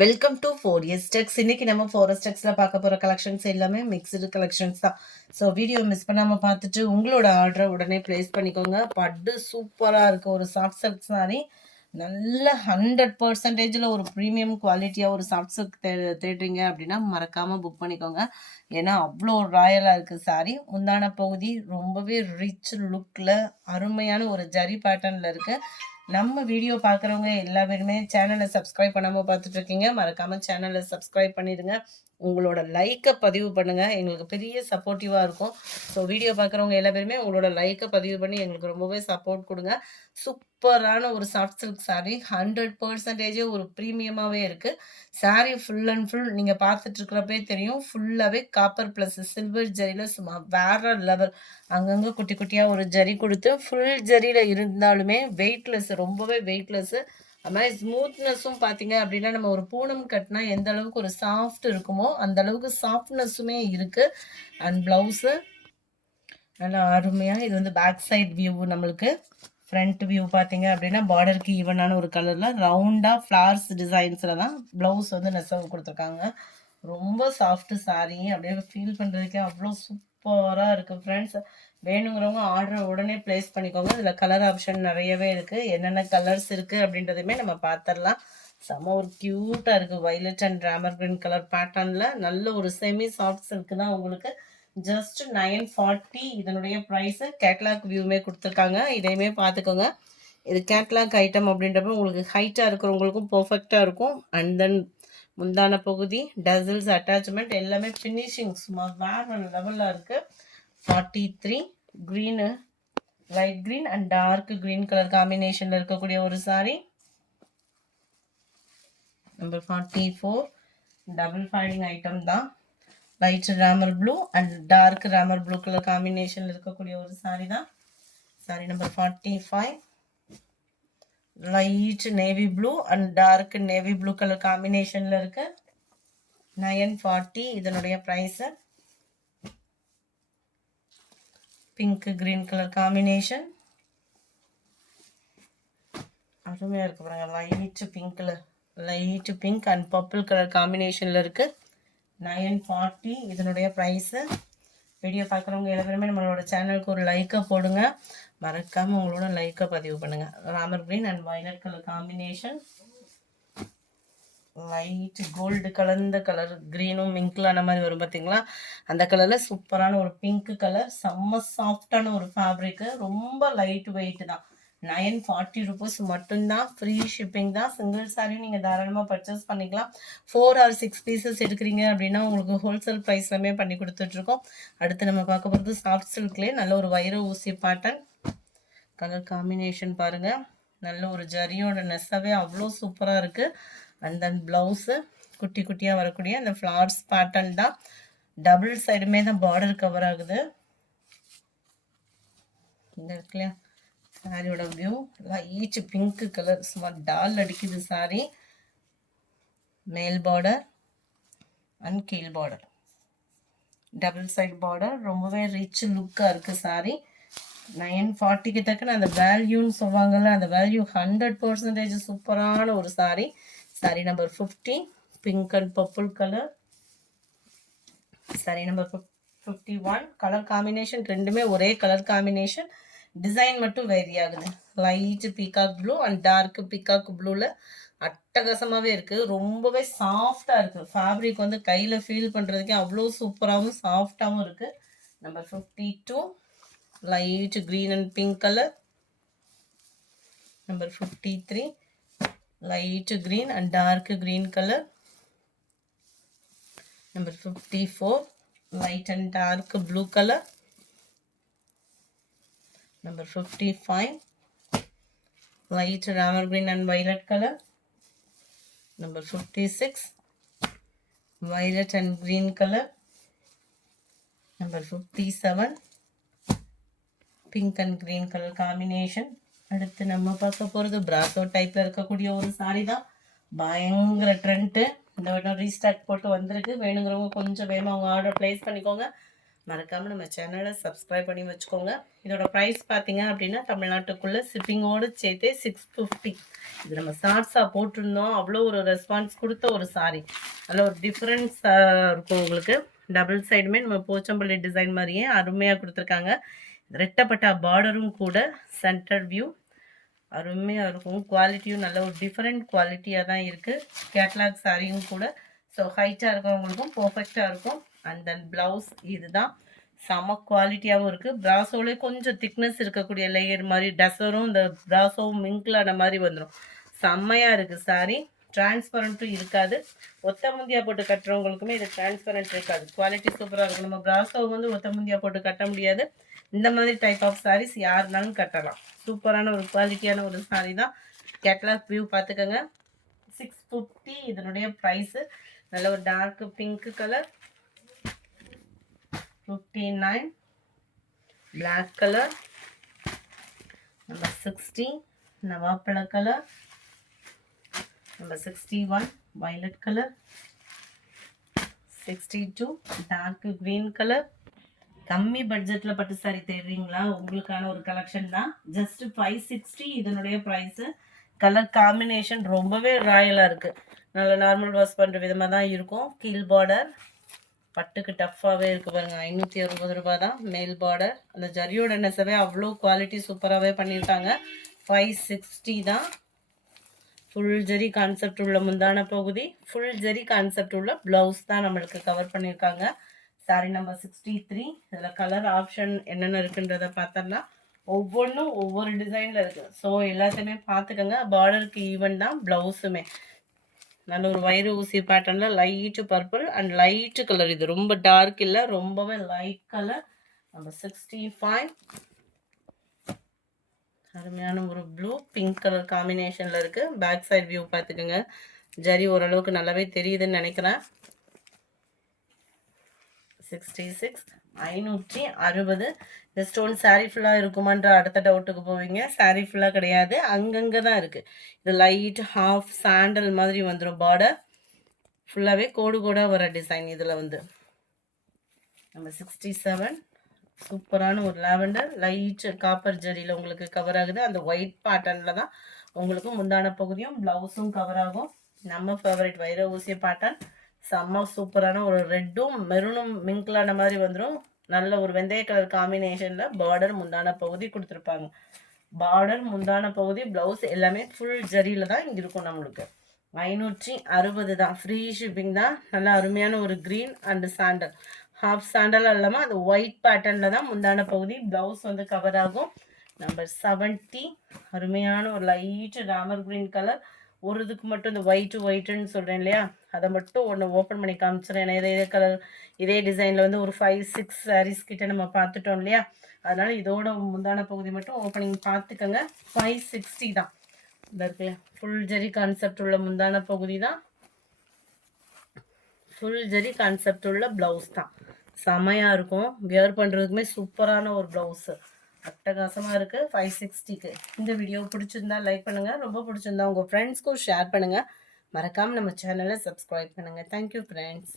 Welcome to 4S டெக்ஸ். இன்னைக்கு நம்ம 4S டெக்ஸ்ல பார்க்க போற கலெக்ஷன்ஸ் எல்லாமே மிக்ஸ்டு கலெக்ஷன்ஸ் தான். ஸோ வீடியோ மிஸ் பண்ணாம பார்த்துட்டு உங்களோட ஆர்டரை உடனே பிளேஸ் பண்ணிக்கோங்க. பட்டு சூப்பரா இருக்கு. ஒரு சாஃப்ட் சில்க் சாரி, நல்ல 100%ல ஒரு ப்ரீமியம் குவாலிட்டியா ஒரு சாஃப்ட் சில்க் தேடுறீங்க அப்படின்னா மறக்காம புக் பண்ணிக்கோங்க. ஏன்னா அவ்வளோ ராயலா இருக்கு சாரி. முந்தான பகுதி ரொம்பவே ரிச் லுக்ல அருமையான ஒரு ஜரி பேட்டர்ன்ல இருக்கு. நம்ம வீடியோ பார்க்குறவங்க எல்லா பேருமே சேனலை சப்ஸ்கிரைப் பண்ணாமல் பார்த்துட்டு இருக்கீங்க. மறக்காமல் சேனலை சப்ஸ்கிரைப் பண்ணிடுங்க. உங்களோட லைக்கை பதிவு பண்ணுங்கள், எங்களுக்கு பெரிய சப்போர்ட்டிவாக இருக்கும். ஸோ வீடியோ பார்க்குறவங்க எல்லா பேருமே உங்களோட லைக்கை பதிவு பண்ணி எங்களுக்கு ரொம்பவே சப்போர்ட் கொடுங்க. சூப்பரான ஒரு சாஃப்ட் சில்க் சாரீ, 100% ஒரு ப்ரீமியமாகவே இருக்குது. சாரீ ஃபுல் அண்ட் ஃபுல் நீங்கள் பார்த்துட்டு இருக்கிறப்பே தெரியும், ஃபுல்லாகவே காப்பர் ப்ளஸ் சில்வர் ஜரியில் சும்மா வேற லெவல். அங்கங்கே குட்டி குட்டியாக ஒரு ஜரி கொடுத்து ஃபுல் ஜரியில் இருந்தாலுமே வெயிட்லெஸ், ரொம்பவே வெயிட்லெஸ்ஸு. அது மாதிரி ஸ்மூத்னஸும் பார்த்தீங்க அப்படின்னா நம்ம ஒரு பூனம் கட்டினா எந்த அளவுக்கு ஒரு சாஃப்ட் இருக்குமோ அந்த அளவுக்கு சாஃப்ட்னஸுமே இருக்குது. அண்ட் ப்ளவுஸு நல்லா அருமையாக, இது வந்து பேக் சைட் வியூ. நம்மளுக்கு ஃப்ரண்ட் வியூ பார்த்தீங்க அப்படின்னா பார்டருக்கு ஈவனான ஒரு கலரில் ரவுண்டாக ஃப்ளார்ஸ் டிசைன்ஸில் தான் ப்ளவுஸ் வந்து நெசவு கொடுத்துருக்காங்க. ரொம்ப சாஃப்ட்டு சாரீ, அப்படியே ஃபீல் பண்ணுறதுக்கே அவ்வளோ சூப்பராக இருக்குது ஃப்ரெண்ட்ஸ். வேணுங்கிறவங்க ஆர்டரை உடனே ப்ளேஸ் பண்ணிக்கோங்க. இதில் கலர் ஆப்ஷன் நிறையவே இருக்குது. என்னென்ன கலர்ஸ் இருக்குது அப்படின்றதுமே நம்ம பார்த்துடலாம். செம்ம ஒரு க்யூட்டாக இருக்குது. Violet and Ramar green colour பேட்டர்னில் நல்ல ஒரு செமி சாஃப்ட் சில்க் தான். உங்களுக்கு ஜஸ்ட் 940 இதனுடைய ப்ரைஸு. கேட்லாக் வியூமே கொடுத்துருக்காங்க, இதையுமே பார்த்துக்கோங்க. இது கேட்லாக் ஐட்டம் அப்படின்றப்ப உங்களுக்கு ஹைட்டாக இருக்கிறவங்களுக்கும் பர்ஃபெக்டாக இருக்கும். அண்ட் தென் முந்தான பகுதி, டசில்ஸ், அட்டாச்மெண்ட் எல்லாமே ஃபினிஷிங் சும்மா வேறு லெவலில் இருக்குது. 43 green, light green and dark green colour காம்பினேஷனில் இருக்கக்கூடிய ஒரு சாரீ. நம்பர் 44 டபுள் ஃபைடிங் ஐட்டம் தான். Light Ramar blue and dark Ramar blue colour காம்பினேஷனில் இருக்கக்கூடிய ஒரு சாரீ தான். Sari number 45 light navy blue and dark navy blue colour காம்பினேஷனில் இருக்கு. 940 இதனுடைய price. Pink green colour combination அருமையாக இருக்கு பாருங்க. லைட் பிங்க்ல, light pink and purple colour காம்பினேஷனில் இருக்குது. 940 இதனுடைய ப்ரைஸு. வீடியோ பார்க்குறவங்க எல்லாருமே நம்மளோட சேனலுக்கு ஒரு லைக்கை போடுங்க. மறக்காமல் உங்களோட லைக்கை பதிவு பண்ணுங்கள். Ramar green and violet colour combination, light gold கலந்த கலர், க்ரீனும் மிங்க்லான மாதிரி வரும் பார்த்தீங்களா, அந்த கலரில் சூப்பரான ஒரு பிங்க் கலர். செம்ம சாஃப்டான ஒரு ஃபேப்ரிக்கு, ரொம்ப லைட் வெயிட் தான். 940 ருபீஸ் மட்டும்தான். ஃப்ரீ ஷிப்பிங் தான். சிங்கிள் சாரியும் நீங்கள் தாராளமாக பர்ச்சேஸ் பண்ணிக்கலாம். 4 or 6 பீசஸ் எடுக்கிறீங்க அப்படின்னா உங்களுக்கு ஹோல்சேல் ப்ரைஸ்லாமே பண்ணி கொடுத்துட்ருக்கோம். அடுத்து நம்ம பார்க்க போகிறது சாஃப்ட் சில்க்லேயே நல்ல ஒரு வைர ஊசி பேட்டர்ன். கலர் காம்பினேஷன் பாருங்கள், நல்ல ஒரு ஜரியோட நெசவே அவ்வளோ சூப்பராக இருக்குது. அண்ட் தென் ப்ளவுஸு குட்டி குட்டியாக வரக்கூடிய அந்த ஃப்ளார்ஸ் பேட்டர்ன் தான். டபுள் சைடுமே தான் பார்டர் கவர் ஆகுது. இந்த இருக்குல்லையா சாரியோட வியூ, லைட் பிங்க் கலர், சும்மா டால் அடிக்குது சாரி. மேல் பார்டர் அண்ட் கீழ் பார்டர், டபுள் சைட் பார்டர், ரொம்பவே ரிச் லுக்காக இருக்குது சாரி. 940க்கு தக்கன அந்த வேல்யூன்னு சொல்லுவாங்கள்ல, அந்த வேல்யூ 100% சூப்பரான ஒரு sari. Sari number 50 pink and purple colour. Sari number 51 colour combination ரெண்டுமே ஒரே கலர் காம்பினேஷன், டிசைன் மட்டும் வேரி ஆகுது. Light peacock blue and dark peacock ப்ளூவில் அட்டகாசமாகவே இருக்குது. ரொம்பவே சாஃப்டாக இருக்குது. ஃபேப்ரிக் வந்து கையில் ஃபீல் பண்ணுறதுக்கே அவ்வளோ சூப்பராகவும் சாஃப்டாகவும் இருக்குது. Number 52 light green and pink colour. Number 53 light green and dark green colour. Number 54 light and dark blue color. Number 55 light rammer green and violet color. Number 56 violet and green color. Number 57 pink and green color combination. அடுத்து நம்ம பார்க்க போகிறது brasso டைப்பில் இருக்கக்கூடிய ஒரு sorry தான். பயங்கர trend. இந்த வட்டம் ரீஸ்டாக் போட்டு வந்திருக்கு. வேணுங்கிறவங்க கொஞ்சம் வேகமாக அவங்க ஆர்டர் ப்ளேஸ் பண்ணிக்கோங்க. மறக்காமல் நம்ம சேனலை சப்ஸ்கிரைப் பண்ணி வச்சுக்கோங்க. இதோட ப்ரைஸ் பார்த்தீங்க அப்படின்னா தமிழ்நாட்டுக்குள்ளே ஷிப்பிங்கோடு சேர்த்தே 650. இது நம்ம ஷார்ட்ஸாக போட்டிருந்தோம். அவ்வளோ ஒரு ரெஸ்பான்ஸ் கொடுத்த ஒரு சாரி. அதில் ஒரு டிஃப்ரென்ஸாக இருக்கும் உங்களுக்கு. டபுள் சைடுமே நம்ம போச்சம்பள்ளி டிசைன் மாதிரியே அருமையாக கொடுத்துருக்காங்க. ரெட்டப்பட்ட பார்டரும் கூட சென்டர் வியூ அருமையாக இருக்கும். குவாலிட்டியும் நல்ல ஒரு டிஃப்ரெண்ட் குவாலிட்டியாக தான் இருக்குது. கேட்லாக் சாரியும் கூட. ஸோ ஹைட்டாக இருக்கிறவங்களுக்கும் பர்ஃபெக்டாக இருக்கும். அண்ட் தென் ப்ளவுஸ் இதுதான் செம குவாலிட்டியாகவும் இருக்குது. ப்ராசோலே கொஞ்சம் திக்னஸ் இருக்கக்கூடிய லேயர் மாதிரி டசரும் இந்த ப்ராசோவும் மிங்கிளான மாதிரி வந்துடும். செம்மையாக இருக்குது சாரி. டிரான்ஸ்பரண்ட்டும் இருக்காது. ஒத்த முந்தியா போட்டு கட்டுறவங்களுக்குமே இது டிரான்ஸ்பரண்ட் இருக்காது. குவாலிட்டி சூப்பராக இருக்கும். நம்ம ப்ராசோ வந்து ஒத்த முந்தியா போட்டு கட்ட முடியாது. இந்த மாதிரி டைப் ஆஃப் சாரீஸ் யாருனாலும் கட்டலாம். சூப்பரான ஒரு குவாலிட்டியான ஒரு சாரி தான். கேட்லாக் வியூ பார்த்துக்கோங்க. 650 இதனுடைய ப்ரைஸு. நல்ல ஒரு dark pink colour, 59 black color, number 60 நவாப்பழ colour, number 61 violet color, 62 dark green color. கம்மி பட்ஜெட்ல பட்டு சாரி தேடுறீங்களா? உங்களுக்கான ஒரு கலெக்ஷன் தான். ஜஸ்ட் 560 இதனுடைய ப்ரைஸ். கலர் காம்பினேஷன் ரொம்பவே ராயலாக இருக்குது. நல்ல நார்மல் வாஷ் பண்ணுற விதமாக தான் இருக்கும். கீழ் பார்டர் பட்டுக்கு டஃப்பாகவே இருக்குது பாருங்கள். 560 ரூபா தான் மேல் பார்டர். அந்த ஜரியோட நெசவே அவ்வளோ குவாலிட்டி சூப்பராகவே பண்ணியிருக்காங்க. 560 தான். ஃபுல் ஜரி கான்செப்ட் உள்ள முந்தான பகுதி, ஃபுல் ஜரி கான்செப்ட் உள்ள ப்ளவுஸ் தான் நம்மளுக்கு கவர் பண்ணியிருக்காங்க. Sorry number 63. இதில் கலர் ஆப்ஷன் என்னென்ன இருக்குன்றதை பார்த்தோம்னா ஒவ்வொன்றும் ஒவ்வொரு டிசைனில் இருக்குது. ஸோ எல்லாத்தையுமே பார்த்துக்கோங்க. பார்டருக்கு ஈவன் தான் ப்ளவுஸுமே. நல்ல ஒரு வயிறு ஊசி பேட்டர்னில் light purple and light colour. இது ரொம்ப டார்க் இல்லை, ரொம்பவே லைட் கலர். நம்பர் 65 அருமையான ஒரு ப்ளூ பிங்க் கலர் காம்பினேஷனில் இருக்குது. பேக் சைட் வியூ பார்த்துக்கோங்க. ஜரி ஓரளவுக்கு நல்லாவே தெரியுதுன்னு நினைக்கிறேன். 66 560. இந்த ஸ்டோன் சாரீ ஃபுல்லாக இருக்குமான்ற அடுத்த டவுட்டுக்கு போவீங்க. சாரீ ஃபுல்லாக கிடையாது, அங்கங்கே தான் இருக்குது. இது லைட் ஹாஃப் சாண்டல் மாதிரி வந்துடும். பார்டர் ஃபுல்லாகவே கோடு கோடாக வர டிசைன். இதில் வந்து நம்ம 67 சூப்பரான ஒரு லாவெண்டர் லைட் காப்பர் ஜரியில் உங்களுக்கு கவர் ஆகுது. அந்த ஒயிட் பேட்டர்னில் தான் உங்களுக்கு முந்தான பகுதியும் ப்ளவுஸும் கவர் ஆகும். நம்ம ஃபேவரட் வைர ஊசிய பேட்டர்ன். செம்ம சூப்பரான ஒரு ரெட்டும் மெரூனும் மிங்கிளான மாதிரி வந்துடும். நல்ல ஒரு வெந்தய கலர் காம்பினேஷனில் பார்டர் முந்தான பகுதி கொடுத்துருப்பாங்க. பார்டர் முந்தான பகுதி ப்ளவுஸ் எல்லாமே ஃபுல் ஜரியில் தான் இங்கே இருக்கும். நம்மளுக்கு 560 தான். ஃப்ரீ ஷிப்பிங் தான். நல்லா அருமையான ஒரு green and sandal, half sandal இல்லாமல் அது ஒயிட் பேட்டர்னில் தான் முந்தான பகுதி ப்ளவுஸ் வந்து கவர் ஆகும். நம்பர் 70 அருமையான ஒரு லைட்டு ராமர் க்ரீன் கலர். ஒரு இதுக்கு மட்டும் இந்த ஒயிட்டுன்னு சொல்கிறேன் இல்லையா, அதை மட்டும் ஒன்று ஓப்பன் பண்ணி காமிச்சிடறேன். ஏன்னா இதே கலர் இதே டிசைனில் வந்து ஒரு 5-6 சாரீஸ் கிட்ட நம்ம பார்த்துட்டோம் இல்லையா, அதனால் இதோட முந்தான பகுதி மட்டும் ஓப்பனிங் பார்த்துக்கோங்க. 560 தான். இந்த இருக்குல்ல ஃபுல் ஜரி கான்செப்ட் உள்ள முந்தான பகுதி தான், ஃபுல் ஜரி கான்செப்ட் உள்ள ப்ளவுஸ் தான். செமையாக இருக்கும். வியர் பண்ணுறதுக்குமே சூப்பரான ஒரு ப்ளவுஸு. அட்டகாசமாக இருக்குது. 560க்கு. இந்த வீடியோ பிடிச்சிருந்தா லைக் பண்ணுங்கள். ரொம்ப பிடிச்சிருந்தா உங்கள் ஃப்ரெண்ட்ஸ்க்கும் ஷேர் பண்ணுங்கள். மறக்காமல் நம்ம சேனலை சப்ஸ்கிரைப் பண்ணுங்கள். Thank you friends.